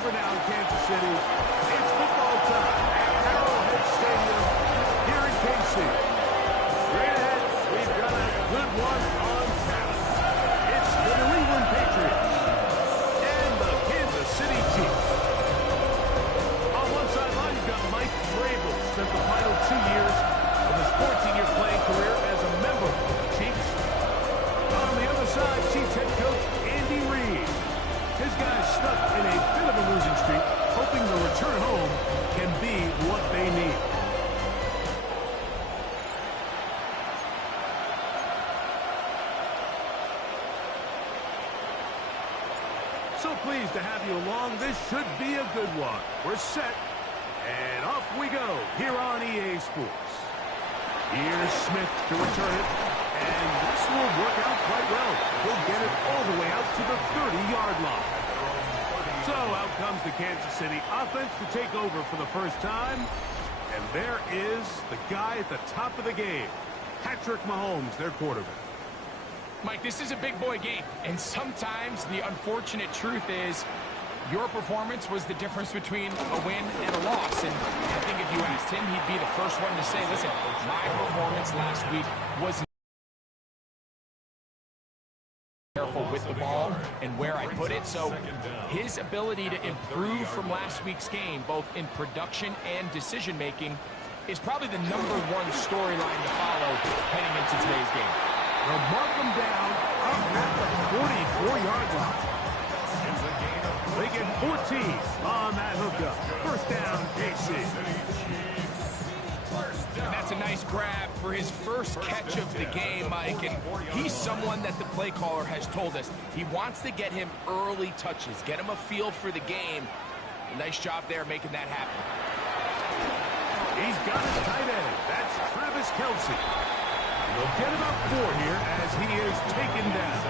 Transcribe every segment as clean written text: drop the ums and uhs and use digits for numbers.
over now in Kansas City. It's football time at Arrowhead Stadium here in KC. Straight ahead, we've got a good one on tap. It's the New England Patriots and the Kansas City Chiefs. On one sideline, you've got Mike Vrabel, spent the final 2 years of his 14-year playing career as a member of the Chiefs. On the other side, Chiefs head coach Andy Reid. His guys stuck in a bit of a losing streak, hoping the return home can be what they need. So pleased to have you along. This should be a good one. We're set, and off we go here on EA Sports. Here's Smith to return it, and this will work out quite well. He'll get it all the way out to the 30-yard line. So out comes the Kansas City offense to take over for the first time, and there is the guy at the top of the game, Patrick Mahomes, their quarterback. Mike, this is a big boy game, and sometimes the unfortunate truth is your performance was the difference between a win and a loss. And I think if you asked him, he'd be the first one to say, listen, my performance last week was careful with the ball and where I put it. So his ability to improve from last week's game, both in production and decision-making, is probably the #1 storyline to follow heading into today's game. They'll mark them down up at the 44-yard line. They get 14 on that hookup. First down, KC. And that's a nice grab for his first catch of the game, Mike. And he's someone that the play caller has told us he wants to get him early touches, get him a feel for the game. Nice job there making that happen. He's got his tight end. That's Travis Kelce. He'll get about 4 here as he is taken down.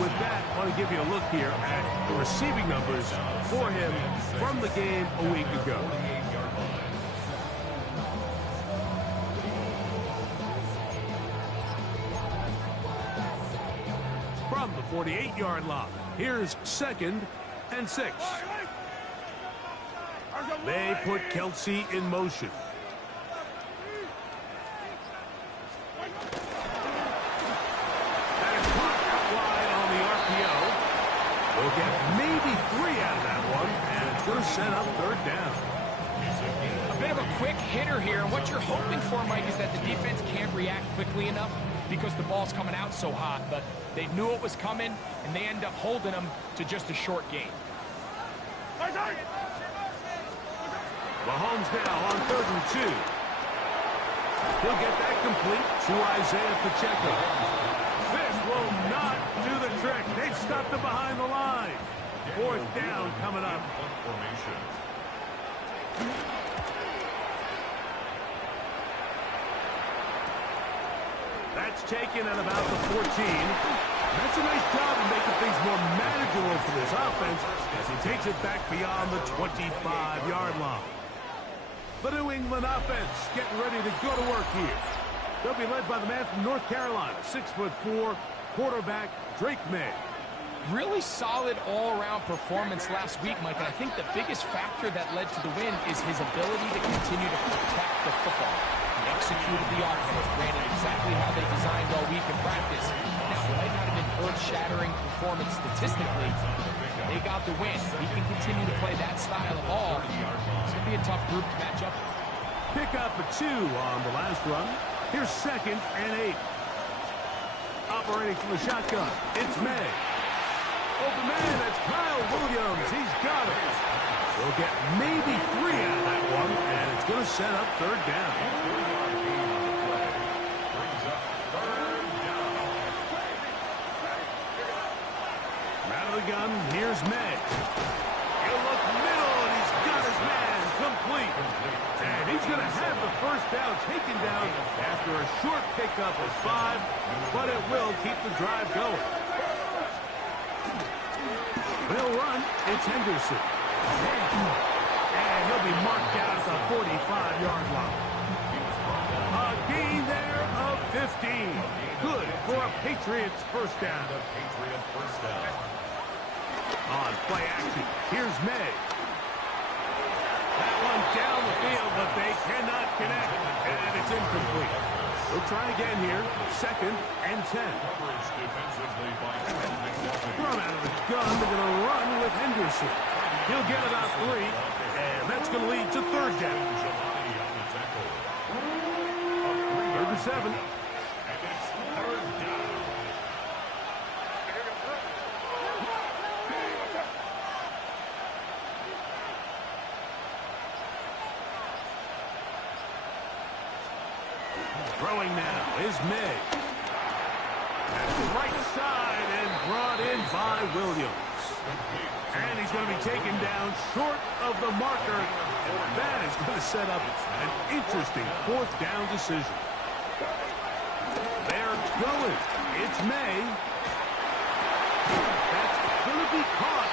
With that, I want to give you a look here at the receiving numbers for him from the game a week ago. From the 48-yard line, here's 2nd and 6. They put Kelce in motion. We'll get maybe 3 out of that one, and it's going to set up 3rd down. A bit of a quick hitter here, and what you're hoping for, Mike, is that the defense can't react quickly enough because the ball's coming out so hot, but they knew it was coming, and they end up holding them to just a short gain. Mahomes now on 3rd and 2. He'll get that complete to Isaiah Pacheco. This will not do the trick. They've stopped him behind the line. 4th down coming up. That's taken at about the 14. That's a nice job of making things more manageable for this offense as he takes it back beyond the 25-yard line. The New England offense getting ready to go to work here. They'll be led by the man from North Carolina, 6'4", quarterback Drake May. Really solid all-around performance last week, Mike. And I think the biggest factor that led to the win is his ability to continue to protect the football. He executed the offense, ran it exactly how they designed all week in practice. Now, it might not have been earth-shattering performance statistically, but they got the win. He can continue to play that style of ball. It's going to be a tough group to match up. Pick up a 2 on the last run. Here's 2nd and 8. Operating from the shotgun, it's May. Open man, that's Kyle Williams. He's got it. We'll get maybe 3 out of that one, and it's going to set up 3rd down. Out of the gun, here's May. He'll look middle, and he's got his man complete. And he's going to have the first down taken down after a short pickup of 5, but it will keep the drive going. They'll run. It's Henderson. And he'll be marked down at the 45-yard line. A gain there of 15. Good for a Patriots first down. On play action, here's May. That one down the field, but they cannot connect, and it's incomplete. They'll try again here, 2nd and 10. Run out of the gun, they're going to run with Henderson. He'll get about 3, and that's going to lead to 3rd down. 3rd and 7. Throwing now is May. At the right side and brought in by Williams. And he's going to be taken down short of the marker. And that is going to set up an interesting 4th down decision. They're going. It's May. That's going to be caught.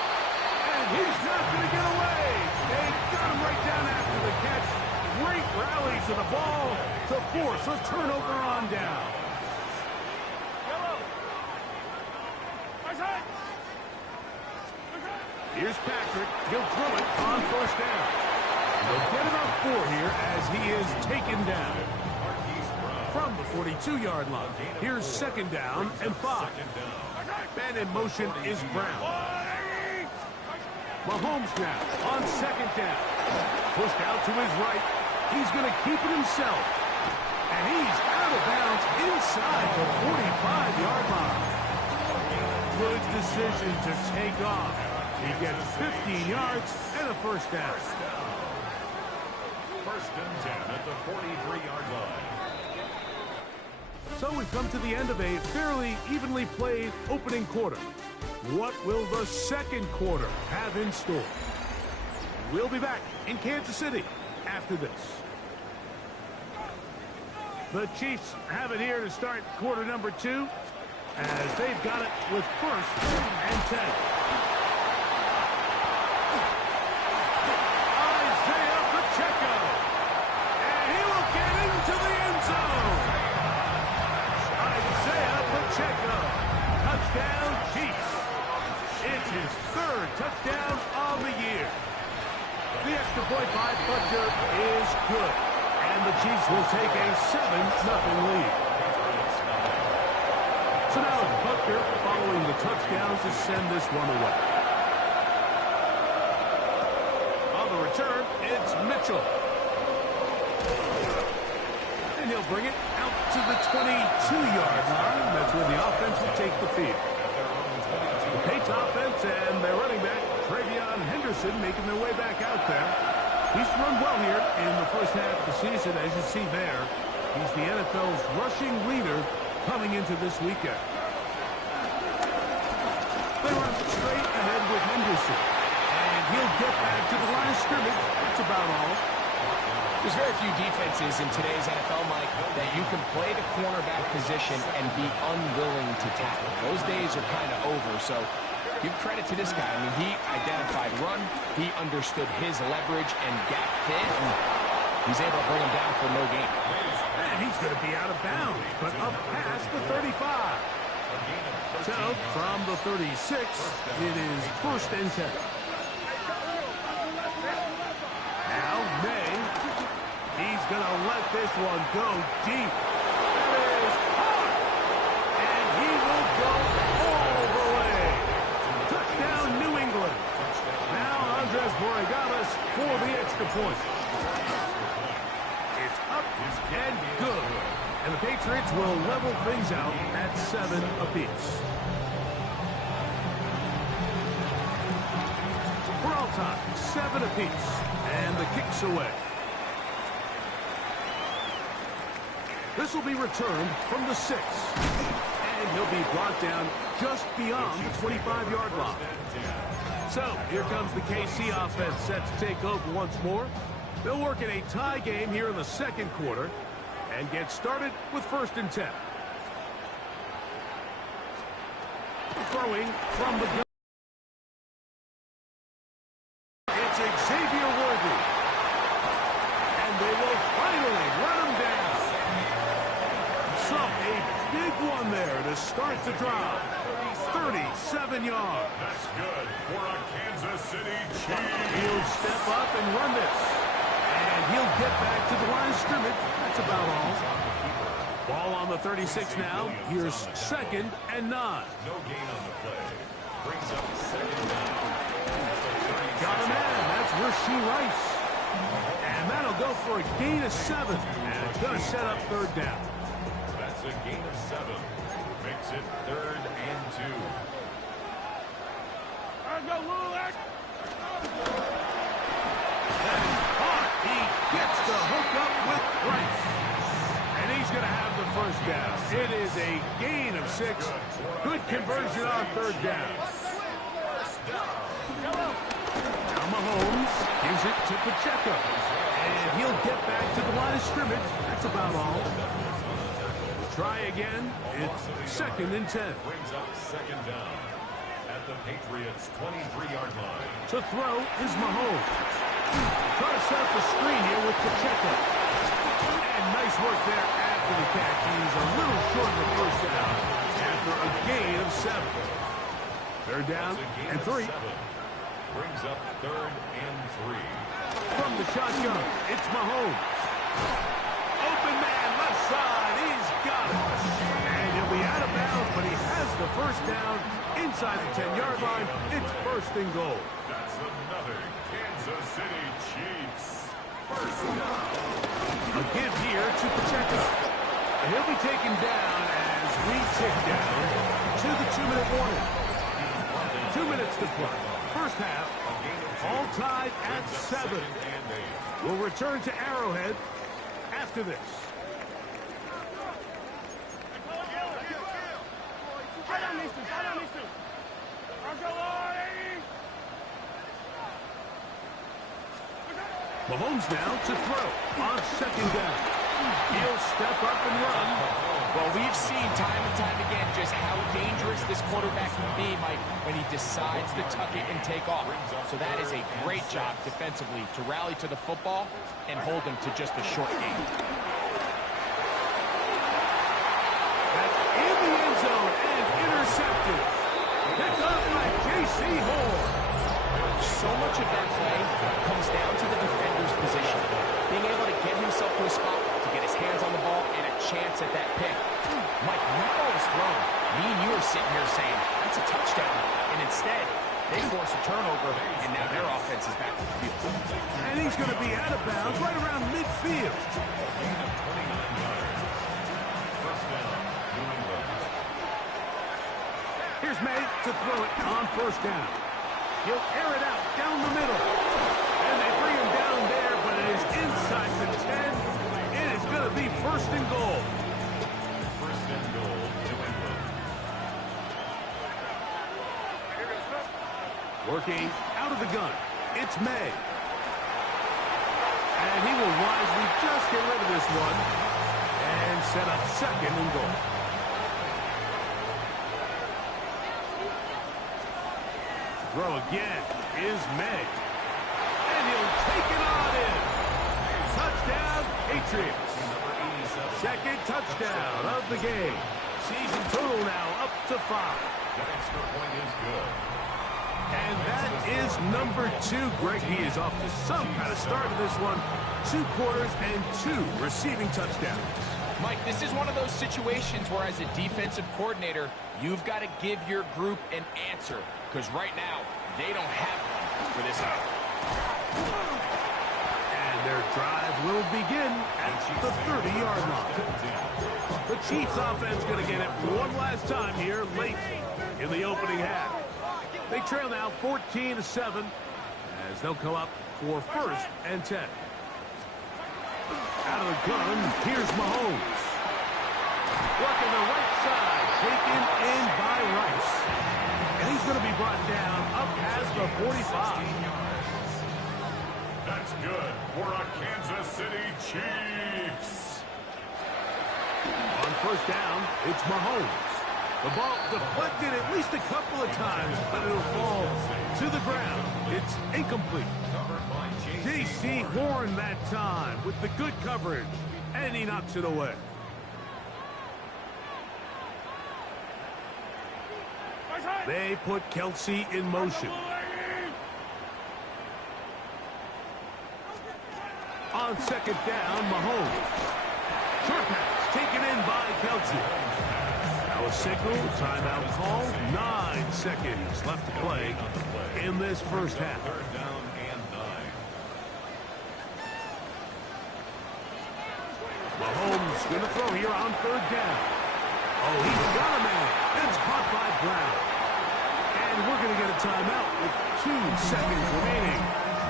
And he's not going to get away. They got him right down after the catch. Great rally to the ball to force a turnover on down. Here's Patrick. He'll throw it on 1st down. They'll get about 4 here as he is taken down. From the 42-yard line, here's 2nd down and 5. Man in motion is Brown. Mahomes now on 2nd down. Pushed out to his right. He's going to keep it himself. And he's out of bounds inside the 45-yard line. Good decision to take off. He gets 15 yards and a 1st down. 1st and 10 at the 43-yard line. So we've come to the end of a fairly evenly played opening quarter. What will the 2nd quarter have in store? We'll be back in Kansas City after this. The Chiefs have it here to start quarter number 2 as they've got it with 1st and 10. Isaiah Pacheco. And he will get into the end zone. Isaiah Pacheco. Touchdown Chiefs. It's his 3rd touchdown of the year. The extra point by Butker is good. And the Chiefs will take a 7-0 lead. So now it's Butker following the touchdown to send this one away. On the return, it's Mitchell. And he'll bring it out to the 22-yard line. That's where the offense will take the field. The Patriots offense and their running back, Travion Henderson, making their way back out there. He's run well here in the 1st half of the season, as you see there. He's the NFL's rushing leader coming into this weekend. They run straight ahead with Henderson. And he'll get back to the line of scrimmage. That's about all. There's very few defenses in today's NFL, Mike, that you can play the cornerback position and be unwilling to tackle. Those days are kind of over, so give credit to this guy. I mean, he identified run, he understood his leverage and gap fit, and he's able to bring him down for no gain. And he's going to be out of bounds, but up past the 35. So, from the 36, it is 1st and 10. Now, May. He's going to let this one go deep. That is hard. And he will go all the way. Touchdown, New England. Now, Andres Borregadas for the extra point. It's up and good. And the Patriots will level things out at 7 apiece. We're all tied, 7 apiece. And the kick's away. This will be returned from the 6. And he'll be brought down just beyond the 25-yard line. So, here comes the KC offense set to take over once more. They'll work in a tie game here in the 2nd quarter and get started with 1st and 10. Throwing from the gun. It's Xavier Worthy. And they will finally run him down. So, a big one there to start the drive. 37 yards. That's good for a Kansas City Chiefs. He'll step up and run this. And he'll get back to the line of scrimmage. That's about all. Ball on the 36 now. Here's 2nd and 9. No gain on the play. Brings up 2nd down. Got a man. That's Rasheed Rice. And that'll go for a gain of 7. And it's going to set up 3rd down. That's a gain of 7. Makes it 3rd and 2. That is caught. He gets the hook up with Rice. And he's going to have the 1st down. It is a gain of 6. Good conversion on 3rd down. Now Mahomes gives it to Pacheco. And he'll get back to the line of scrimmage. That's about all. Try again. It's 2nd and 10. Brings up 2nd down at the Patriots' 23-yard line. To throw is Mahomes. Trying to set up the screen here with Pacheco. And nice work there after the catch. He's a little short of the 1st down after a gain of 7. 3rd down and 3. Brings up 3rd and 3. From the shotgun, it's Mahomes. Open man, left side. He's got it. And he'll be out of bounds, but he has the 1st down inside the 10-yard line. It's 1st and goal. That's another Kansas City Chiefs 1st down. A give here to Pacheco. And he'll be taken down as we tick down to the 2-minute warning. 2 minutes to play. 1st half, all tied at 7. We'll return to Arrowhead after this. Mahomes now to throw on 2nd down. He'll step up and run. Well, we've seen time and time again just how dangerous this quarterback can be, Mike, when he decides to tuck it and take off. So that is a great job defensively to rally to the football and hold him to just a short gain. That's in the end zone and intercepted. Picked up by J.C. Horn. So much of that play comes down to the defender's position. Being able to get himself to a spot, to get his hands on the ball, and a chance at that pick. Mike, when that ball was thrown, me and you are sitting here saying, that's a touchdown. And instead, they force a turnover, and now their offense is back to the field. And he's going to be out of bounds right around midfield. Here's May to throw it on 1st down. He'll air it out down the middle. And they bring him down there, but it is inside the 10. It is going to be 1st and goal. 1st and goal, New England. Working out of the gun. It's May. And he will wisely just get rid of this one and set up 2nd and goal. Throw again is May. And he'll take it on in. Touchdown, Patriots. 2nd touchdown of the game. Season total now up to 5. That extra point is good. And that is number 2. Greg, he is off to some kind of start to this one. 2 quarters and 2 receiving touchdowns. Mike, this is one of those situations where as a defensive coordinator, you've got to give your group an answer. Because right now, they don't have one for this out. And their drive will begin at the 30-yard line. The Chiefs offense going to get it one last time here late in the opening half. They trail now 14-7 as they'll come up for 1st and 10. Out of the gun, here's Mahomes. Working the right side, taken in by Rice. And he's going to be brought down up past the 45. That's good for a Kansas City Chiefs. On 1st down, it's Mahomes. The ball deflected at least a couple of times, but it'll fall to the ground. It's incomplete. J.C. Horn that time with the good coverage, and he knocks it away. They put Kelsey in motion. On second down, Mahomes. Short pass taken in by Kelsey. Now a signal, timeout call. 9 seconds left to play in this first half. Third down and 9. Mahomes going to throw here on third down. Oh, he's got a man. It's caught by Brown. And we're going to get a timeout with 2 seconds remaining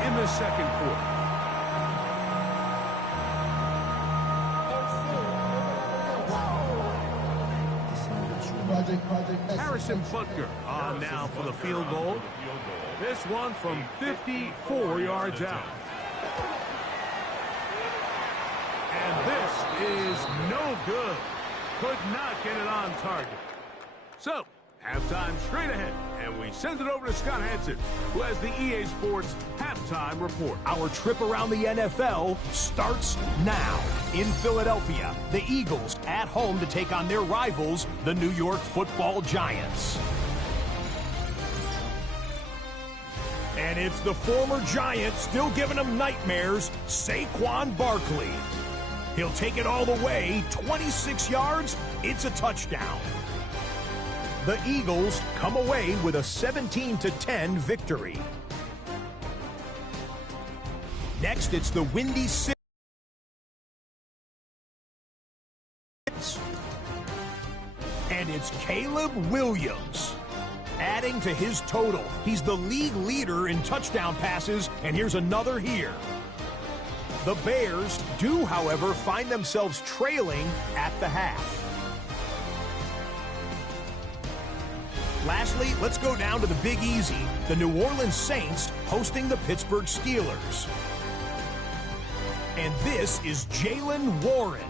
in the second quarter. Harrison Butker on now for the field goal. This one from 54 yards out. And this is no good. Could not get it on target. So, halftime straight ahead. And we send it over to Scott Hansen, who has the EA Sports halftime report. Our trip around the NFL starts now. In Philadelphia, the Eagles at home to take on their rivals, the New York Football Giants. And it's the former Giant still giving them nightmares, Saquon Barkley. He'll take it all the way, 26 yards, it's a touchdown. The Eagles come away with a 17-10 victory. Next, it's the Windy City. And it's Caleb Williams. Adding to his total, he's the league leader in touchdown passes, and here's another here. The Bears do, however, find themselves trailing at the half. Lastly, let's go down to the Big Easy. The New Orleans Saints hosting the Pittsburgh Steelers. And this is Jaylen Warren.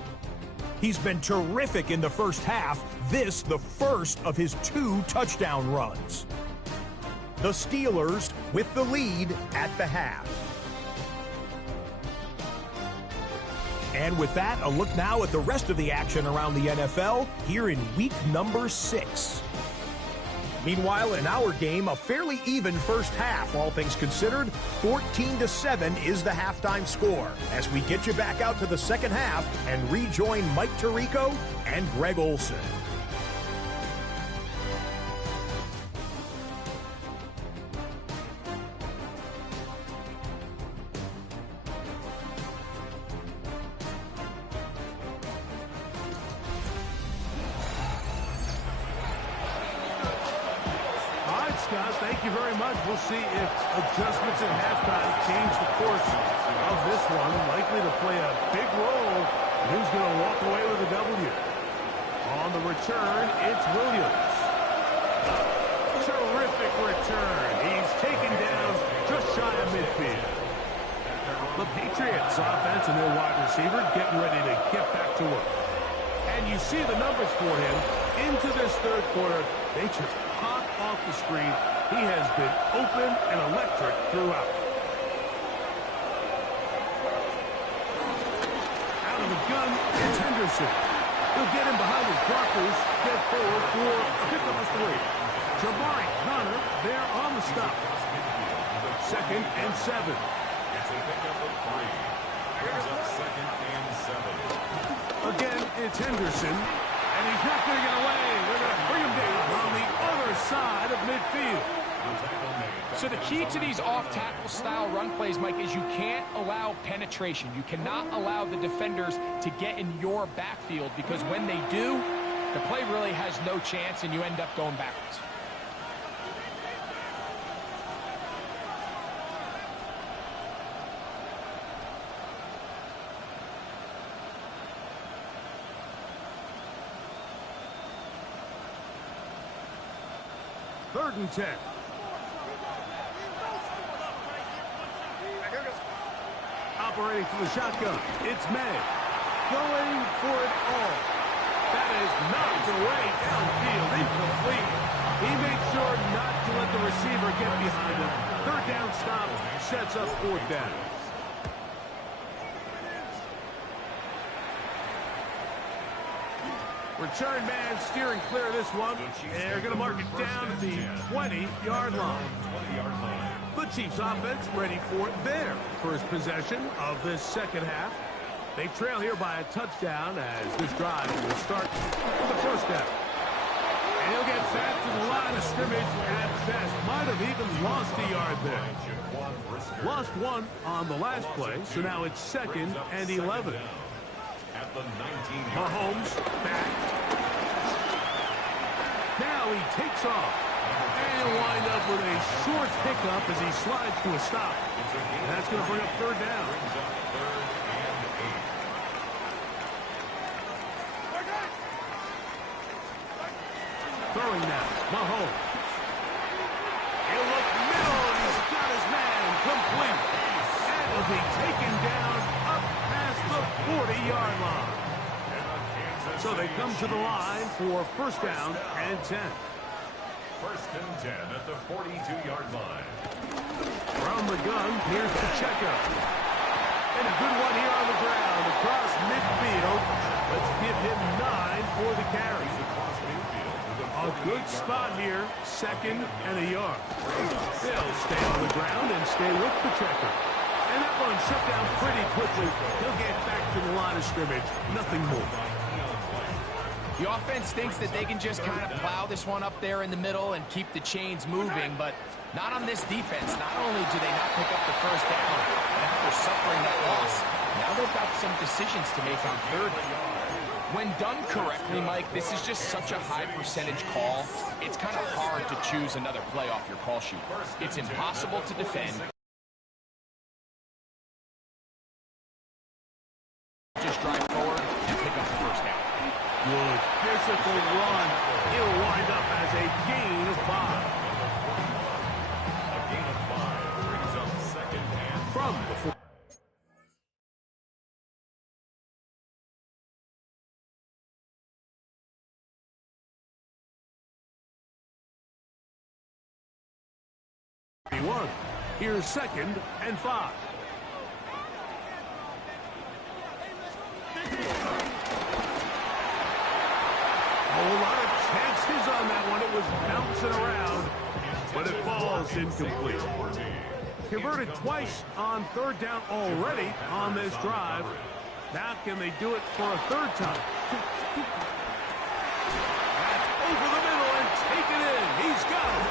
He's been terrific in the first half. This, the first of his 2 touchdown runs. The Steelers with the lead at the half. And with that, a look now at the rest of the action around the NFL here in week number 6. Meanwhile, in our game, a fairly even first half, all things considered. 14-7 is the halftime score as we get you back out to the second half and rejoin Mike Tirico and Greg Olson. Thank you very much. We'll see if adjustments at halftime change the course of this one. Likely to play a big role. Who's going to walk away with a W? On the return, it's Williams. Terrific return. He's taken down just shy of midfield. The Patriots offense and their wide receiver getting ready to get back to work. And you see the numbers for him into this third quarter. They just pop off the screen. He has been open and electric throughout. Out of the gun, it's Henderson. He'll get him behind his blockers, get forward for a pickup of 3. Jabari Connor there on the stop. 2nd and 7. It's a pickup of 3. Brings up 2nd and 7. Again, it's Henderson. And he's not going to get away. They're going to bring him down on the other side of midfield. So the key to these off-tackle style run plays, Mike, is you can't allow penetration. You cannot allow the defenders to get in your backfield because when they do, the play really has no chance and you end up going backwards. Third and 10. Operating from the shotgun, it's May. Going for it all. That is knocked away downfield, incomplete. He made sure not to let the receiver get behind him. Third down stop sets up 4th down. Return man steering clear of this one. They're going to mark it down at the 20-yard line. The Chiefs offense ready for their first possession of this second half. They trail here by a touchdown as this drive will start with the first down. And he'll get back to the line of scrimmage at best. Might have even lost a yard there. Lost one on the last play, so now it's 2nd and 11. Mahomes back. Now he takes off. And he'll wind up with a short pickup as he slides to a stop. And that's going to bring up third down. Throwing now, Mahomes. He'll look middle, and he's got his man complete. And will be taken down up past the 40-yard line. So they come to the line for first down and 10. First and 10 at the 42-yard line. From the gun, here's Pacheco. And a good one here on the ground across midfield. Let's give him 9 for the carry. A good spot here, 2nd and a yard. They'll stay on the ground and stay with Pacheco. And that one shut down pretty quickly. He'll get back to the line of scrimmage. Nothing more. The offense thinks that they can just kind of plow this one up there in the middle and keep the chains moving, but not on this defense. Not only do they not pick up the first down, but after suffering that loss, now they've got some decisions to make on third. When done correctly, Mike, this is just such a high percentage call. It's kind of hard to choose another play off your call sheet. It's impossible to defend. Just drive forward and pick up the first down. Good physical run. He'll wind up as a gain of 5. A gain of 5 brings up 2nd and From the 4. Here's 2nd and 5. A whole lot of chances on that one. It was bouncing around, but it falls incomplete. Converted twice on third down already on this drive. Now can they do it for a third time? That's over the middle and take it in. He's got it.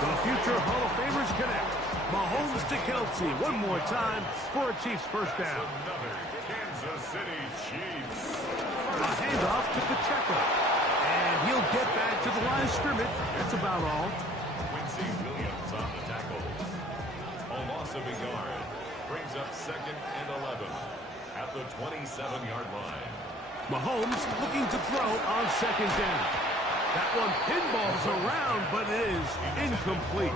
The future Hall of Famers connect. Mahomes to Kelsey one more time for a Chiefs first down. another Kansas City Chiefs. A handoff to Pacheco. And he'll get back to the line of scrimmage. That's about all. Quincy Williams on the tackle. A loss of a yard brings up 2nd and 11 at the 27-yard line. Mahomes looking to throw on 2nd down. That one pinballs around, but it is incomplete.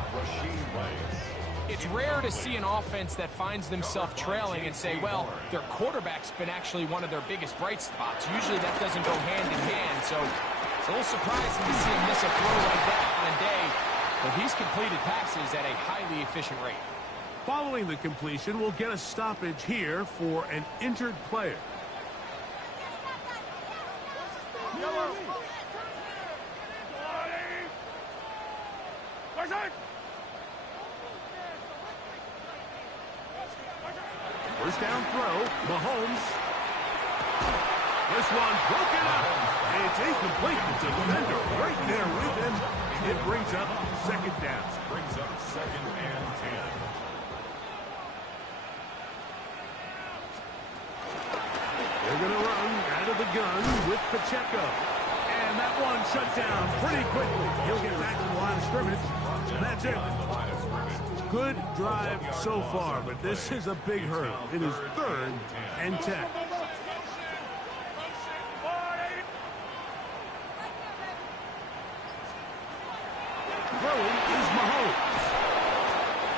It's rare to see an offense that finds themselves trailing and say, well, their quarterback's been actually one of their biggest bright spots. Usually that doesn't go hand in hand, so it's a little surprising to see him miss a throw like that on a day where he's completed passes at a highly efficient rate. Following the completion, we'll get a stoppage here for an injured player. First down throw, Mahomes. This one broken up. It's incomplete. The defender right there with him. It brings up 2nd down. Brings up 2nd and 10. They're going to run out of the gun with Pacheco. And that one shut down pretty quickly. He'll get back to the line of scrimmage. And that's it. Good drive so far, but this is a big hurdle. It is 3rd and 10. Throwing is Mahomes.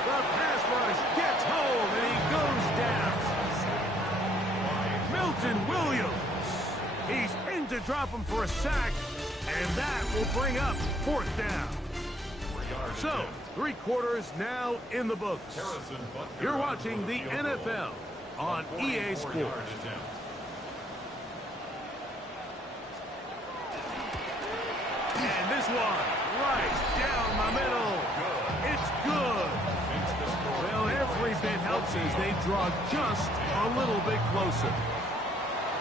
The pass rush gets home, and he goes down. Milton Williams. He's in to drop him for a sack, and that will bring up 4th down. So, 3 quarters now in the books. You're watching the NFL on EA Sports. this one, right down the middle. It's good. Well, every bit helps as they draw just a little bit closer.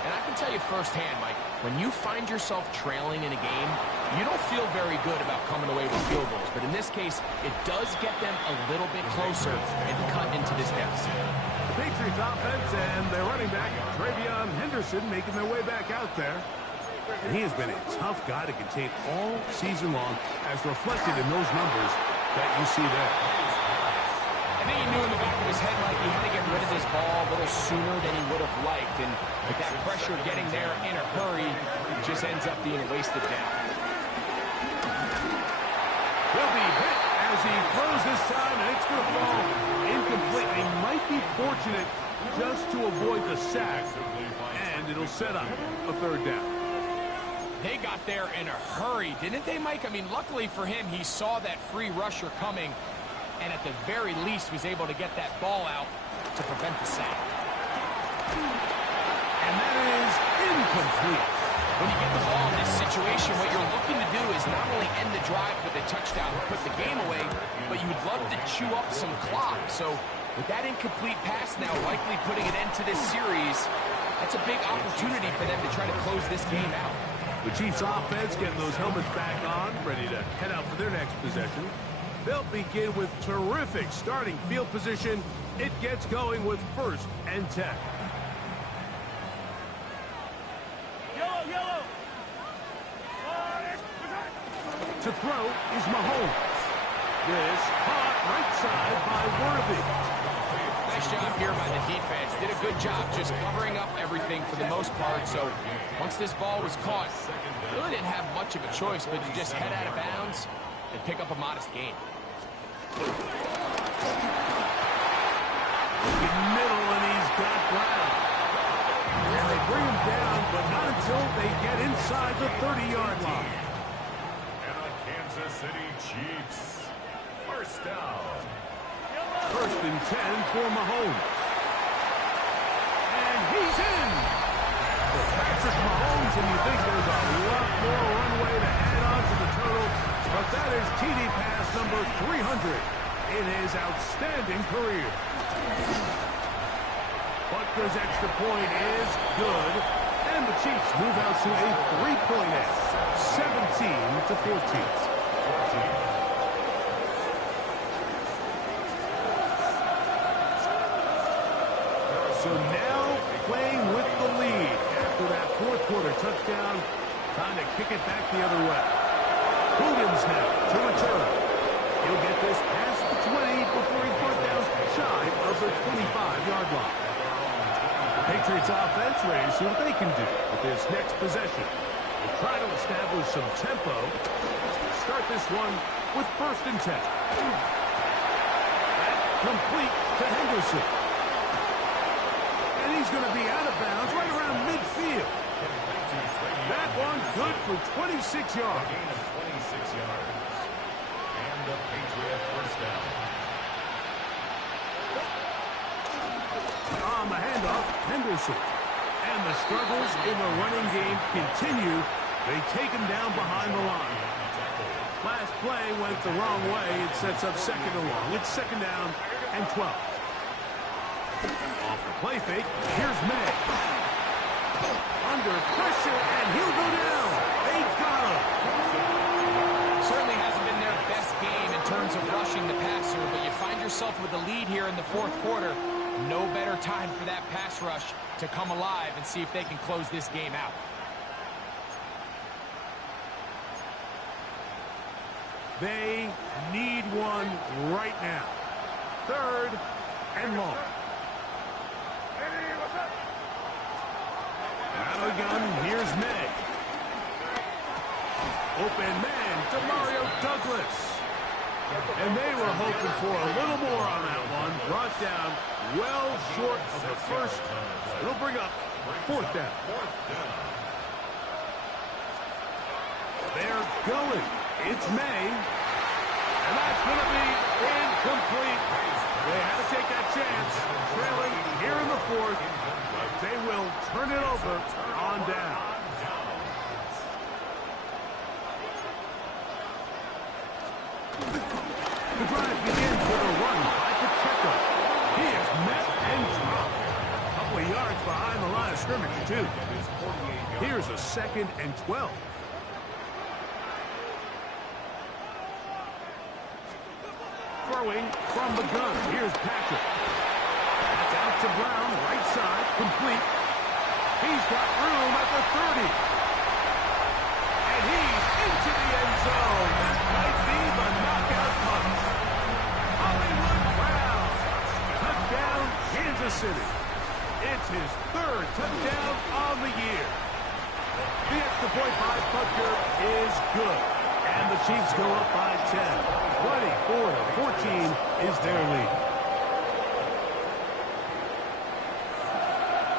And I can tell you firsthand, Mike, when you find yourself trailing in a game, you don't feel very good about coming away with field goals. But in this case, it does get them a little bit closer and cut into this deficit. The Patriots offense and their running back, Travion Henderson, making their way back out there. And he has been a tough guy to contain all season long, as reflected in those numbers that you see there. I think he knew in the back of his head, Mike, he had to get rid of this ball a little sooner than he would have liked. And with that pressure getting there in a hurry, it just ends up being a wasted down. He'll be hit as he throws this time, and it's going to fall incomplete. He might be fortunate just to avoid the sack, and it'll set up a third down. They got there in a hurry, didn't they, Mike? I mean, luckily for him, he saw that free rusher coming, and at the very least was able to get that ball out to prevent the sack. And that is incomplete. When you get the ball in this situation, what you're looking to do is not only end the drive with a touchdown to put the game away, but you would love to chew up some clock. So with that incomplete pass now likely putting an end to this series, that's a big opportunity for them to try to close this game out. The Chiefs offense getting those helmets back on, ready to head out for their next possession. They'll begin with terrific starting field position. It gets going with 1st and 10. Yellow. To throw is Mahomes. This caught right side by Worthy. Nice job here by the defense. Did a good job just covering up everything for the most part. So once this ball was caught, really didn't have much of a choice but to just head out of bounds and pick up a modest gain. In middle, and he's got Brown. And they bring him down, but not until they get inside the 30-yard line. And the Kansas City Chiefs. 1st down. 1st and 10 for Mahomes. And he's in. For Patrick Mahomes, and you think there's a lot more runway to add on to the total, but that is TD pass number 300 in his outstanding career. Butker's extra point is good, and the Chiefs move out to a 3-point edge, 17-14. So now playing with the lead after that 4th quarter touchdown, time to kick it back the other way. Williams now to return. He'll get this past the 20 before he's brought down shy of the 25-yard line. The Patriots offense ready to see what they can do with this next possession. They'll try to establish some tempo. Start this one with 1st and 10. Complete to Henderson. And he's going to be out of bounds right around midfield. That one good for 26 yards. Gain of 26 yards. And the Patriot 1st down. On the handoff, Henderson. And the struggles in the running game continue. They take him down behind the line. Last play went the wrong way. It sets up 2nd and long. It's 2nd down and 12. Off the play fake, here's May. Under pressure, and he'll go down. They got him. Certainly hasn't been their best game in terms of rushing the passer, but you find yourself with the lead here in the 4th quarter. No better time for that pass rush to come alive and see if they can close this game out. They need one right now. 3rd and long. Out of the gun, here's May. Open man to Mario Douglas. And they were hoping for a little more on that one. Brought down well short of the 1st. It'll bring up 4th down. They're going. It's May. And that's going to be incomplete. They had to take that chance. Trailing here in the 4th. But they will turn it over on down. The drive begins with a run by Pacheco. He is met and dropped. A couple of yards behind the line of scrimmage, too. Here's a 2nd and 12. Throwing from the gun. Here's Patrick. That's out to Brown, right side, complete. He's got room at the 30. And he's into the end zone. That might be the knockout punch. Hollywood Brown. Touchdown, Kansas City. It's his 3rd touchdown on the year. The extra point by Butker is good. And the Chiefs go up by 10. 24-14 is their lead.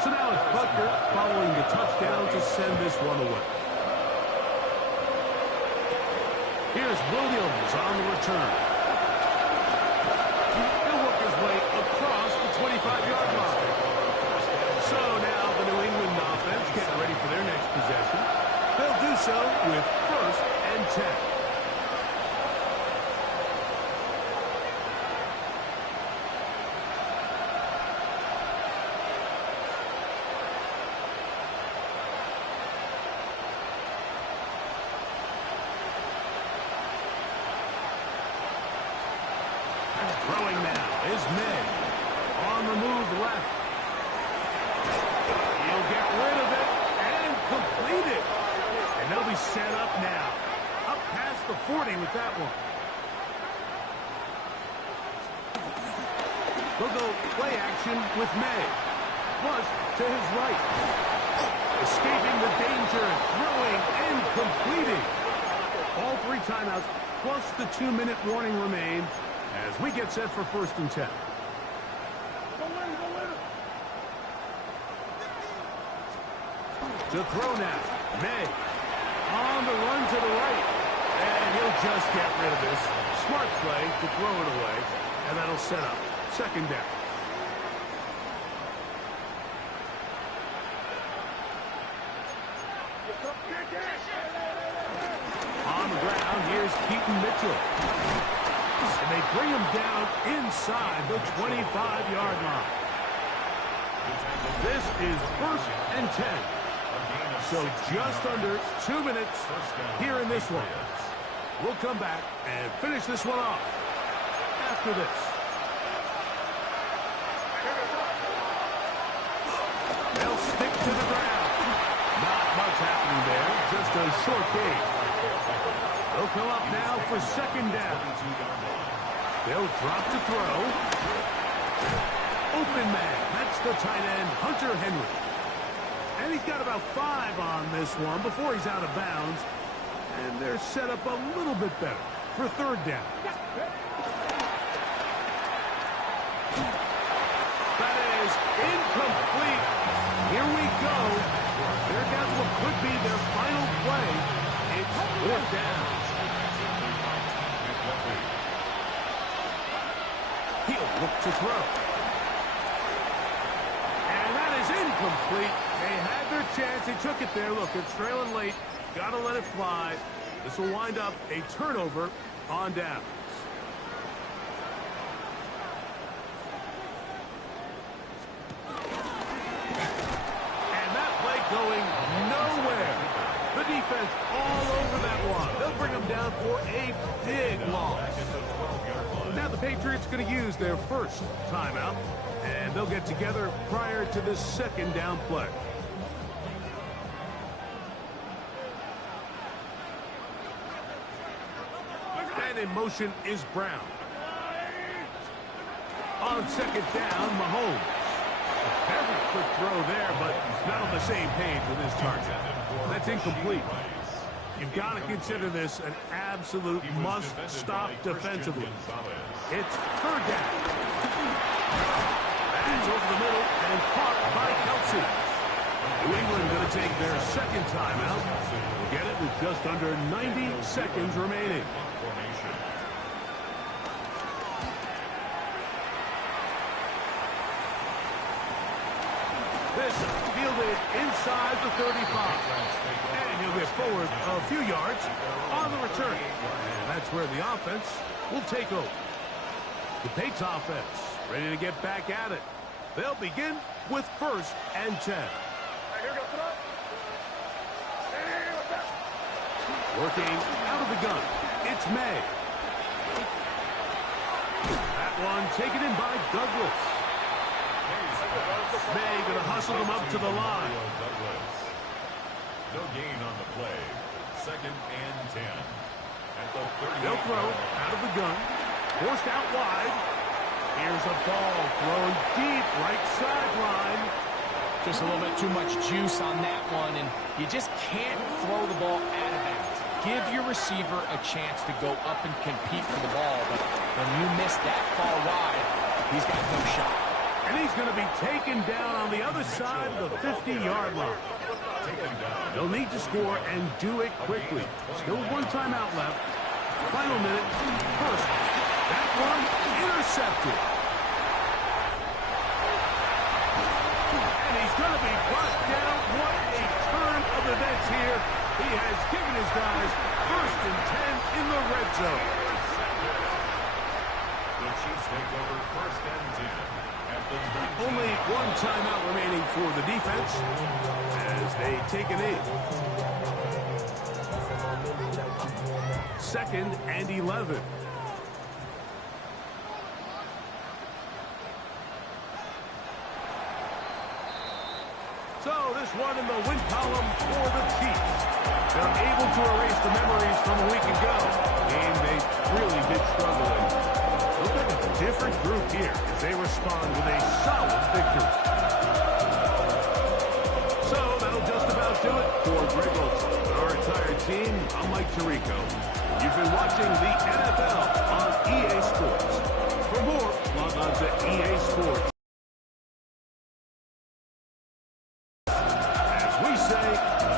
So now it's Butker following the touchdown to send this one away. Here's Williams on the return. He'll work his way across the 25-yard line. So now the New England offense getting ready for their next possession. They'll do so with 1st and 10. Throwing now is May. On the move left. He'll get rid of it and complete it. And they'll be set up now. Up past the 40 with that one. They'll go play action with May. Flush to his right. Escaping the danger, throwing and completing. All 3 timeouts plus the 2-minute warning remain as we get set for 1st and 10. To throw now. May. On the run to the right. And he'll just get rid of this. Smart play to throw it away. And that'll set up 2nd down. On the ground, here's Keaton Mitchell. And they bring him down inside the 25-yard line. This is 1st and 10. So just under 2 minutes here in this one. We'll come back and finish this one off after this. They'll stick to the ground. Not much happening there. Just a short gain. They'll come up now for 2nd down. They'll drop to throw. Open man. That's the tight end, Hunter Henry. And he's got about 5 on this one before he's out of bounds. And they're set up a little bit better for 3rd down. That is incomplete. Here we go. There goes what could be their final play. It's 4th down. He'll look to throw. And that is incomplete. They had their chance. They took it there. Look, it's trailing late. Got to let it fly. This will wind up a turnover on downs. And that play going nowhere. The defense all over that one. They'll bring them down for a big loss. Now the Patriots going to use their 1st timeout, and they'll get together prior to this 2nd down play. And in motion is Brown. On 2nd down, Mahomes. A very quick throw there, but not on the same page with his target. That's incomplete. You've got to consider this an absolute must-stop defensively. It's 3rd down. That's over the middle and caught by Kelsey. New England going to take their 2nd timeout. We'll get it with just under 90 seconds remaining. This fielded inside the 35. And he'll get forward a few yards on the return. And that's where the offense will take over. The Pates offense ready to get back at it. They'll begin with 1st and 10. Working out of the gun. It's May. That one taken in by Douglas. May going to hustle them up to the line. No gain on the play. 2nd and 10. At the 38. They'll throw out of the gun. Forced out wide. Here's a ball thrown deep right sideline. Just a little bit too much juice on that one, and you just can't throw the ball out of bounds. Give your receiver a chance to go up and compete for the ball, but when you miss that far wide, he's got no shot. And he's going to be taken down on the other side of the 50-yard line. They'll need to score and do it quickly. Still 1 timeout left. Final minute. First, that one intercepted. And he's going to be brought down. What a turn of events here. He has given his guys 1st and 10 in the red zone. The Chiefs take over 1st and 10. Only 1 timeout remaining for the defense as they take an knee. 2nd and 11. So this one in the win column for the Chiefs. They're able to erase the memories from a week ago. Game they really did struggle in. Look like a different group here as they respond with a solid victory. So that'll just about do it for Greg Olson. Our entire team, I'm Mike Tirico. You've been watching the NFL on EA Sports. For more, log on to EA Sports. As we say,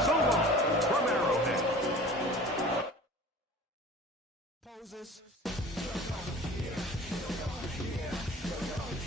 so long from Arrowhead. Poses.